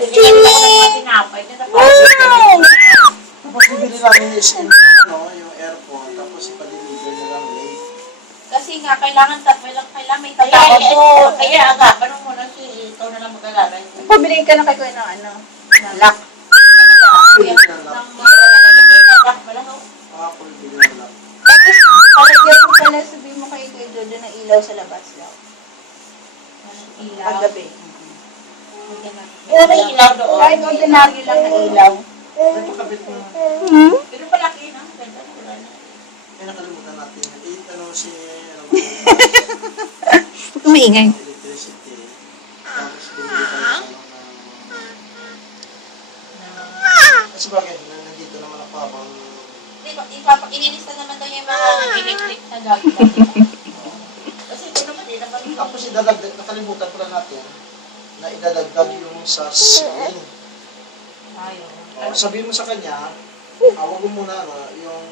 bibili ako ng mga tinapay. Tapos bibili namin yung aircon, tapos ipa-deliver na lang late. Kasi nga, kailangan may tatawag ko. Kaya agapan mo muna si ikaw na lang mag-alala. Pabiling ka na kay Kuya ng ano? Lock. Bibili na lang. Tapos, palagyan mo pala, sabihin mo kay Kuya Jojo ng ilaw sa labas lang. Paggabi. May ilaw doon. Kahit ordinaryo lang na ilaw. Ito kabit mo. Pero palaki na. Ganda na wala na. Kaya nakalimutan natin. Si Huwag kang maingay. electricity. Tapos bumili tayo kasi bagay, nandito naman ako habang Inilista naman daw yung mga electric na gagawin. Kasi ito naman din naman yung tapos idadagdag, nakalimutan pala natin na idadagdag yung sa ceiling. Ayaw. Sabihin mo sa kanya, huwag mo muna yung